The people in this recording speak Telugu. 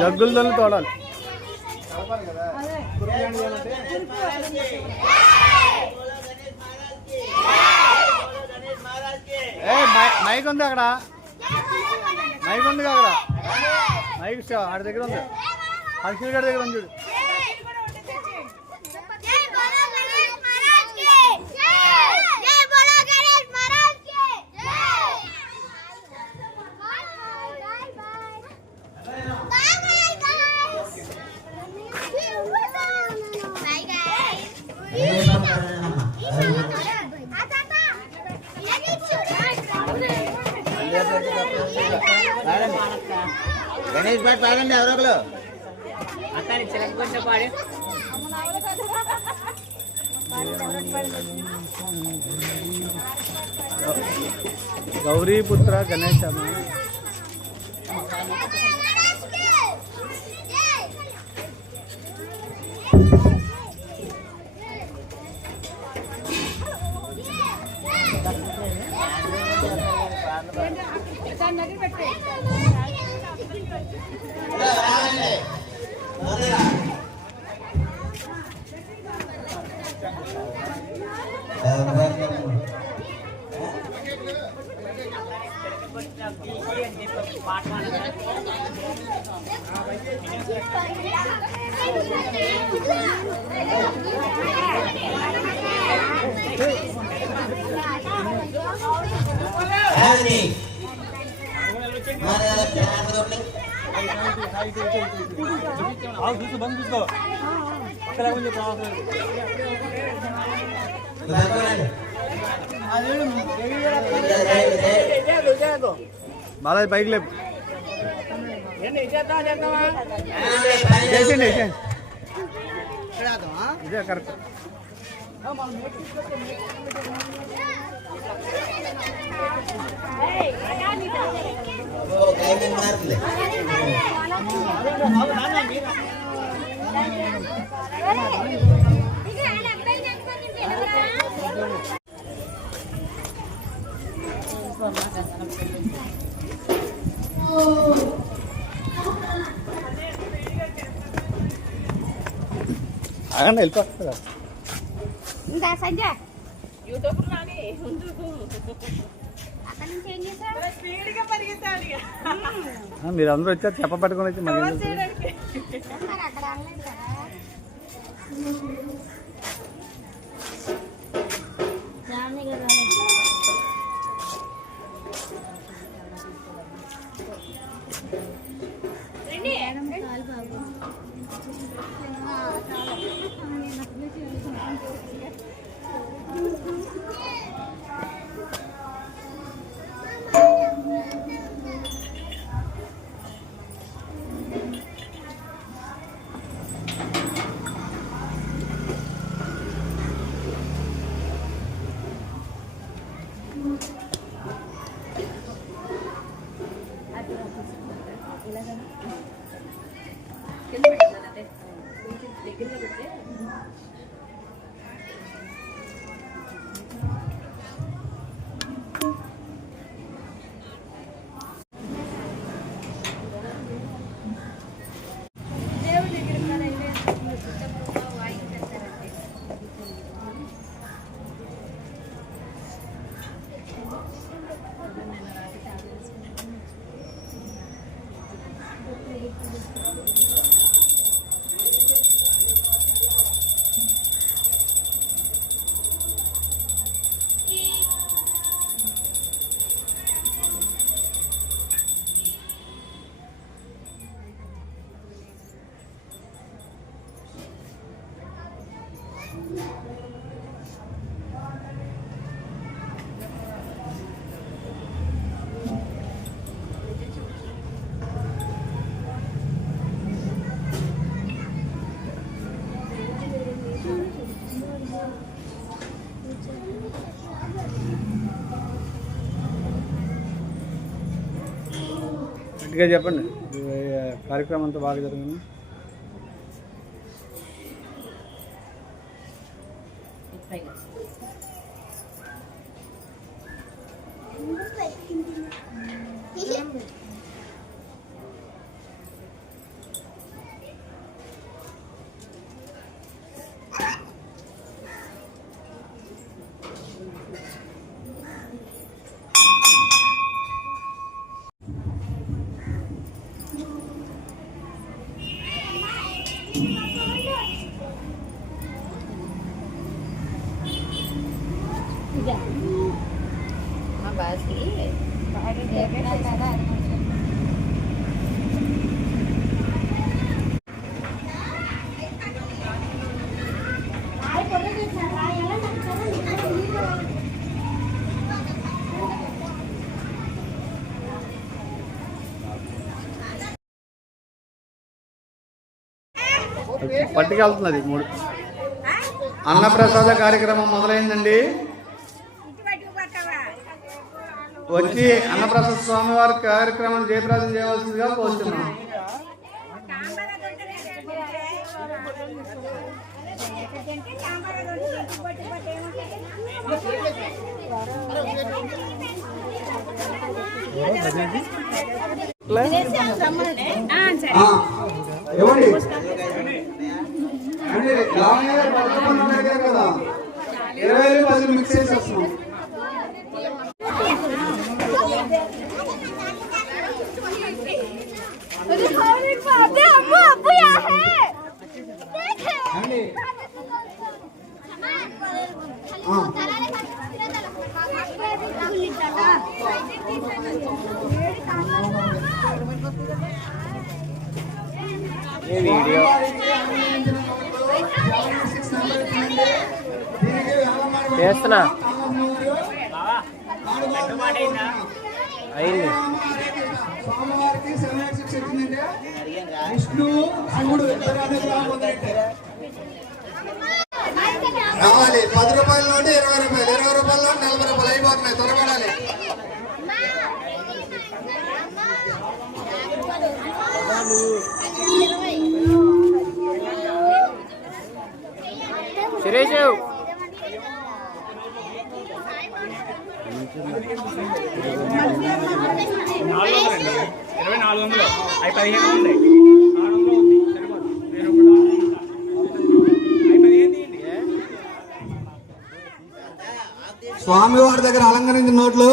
జగ్గులతో తోడాలి. మైక్ ఉంది అక్కడ, మైక్ ఉంది అక్కడ, మైక్ ఆడి దగ్గర ఉంది, హర్షిల్ గారి దగ్గర ఉంది చూడు. గణేష్ పాట పాడండి ఎవరో ఒకరు. అతని చిలకొండ పాడు. గౌరీపుత్ర గణేశ బాలాజీ పైకి లేపు చేసిండి ఇదే కరెక్ట్. అగండి వెళ్ళిపోతుందా మీరు అందరూ వచ్చారు చెప్ప పట్టుకొని వచ్చి మరి గట్టిగా చెప్పండి. కార్యక్రమం అంతా బాగా జరిగింది. పట్టుకెళ్తున్నది 3. అన్నప్రసాద కార్యక్రమం మొదలైందండి. వచ్చి అన్నప్రసాద స్వామివారి కార్యక్రమాన్ని జయప్రదం చేయవలసిందిగా కోరుతున్నాం. కదా 20 మిక్స్ చేసి వస్తున్నాం. వీడియో చేస్తున్నా అయింది. రావాలి. 10 రూపాయల నుండి 20 రూపాయలు, 20 రూపాయల నుండి 40 రూపాయలు అయిపోతున్నాయి. త్వరపడాలి. సురేష్ 2400 అవి 15 ఉన్నాయి. స్వామివారి దగ్గర అలంకరించిన నోట్లు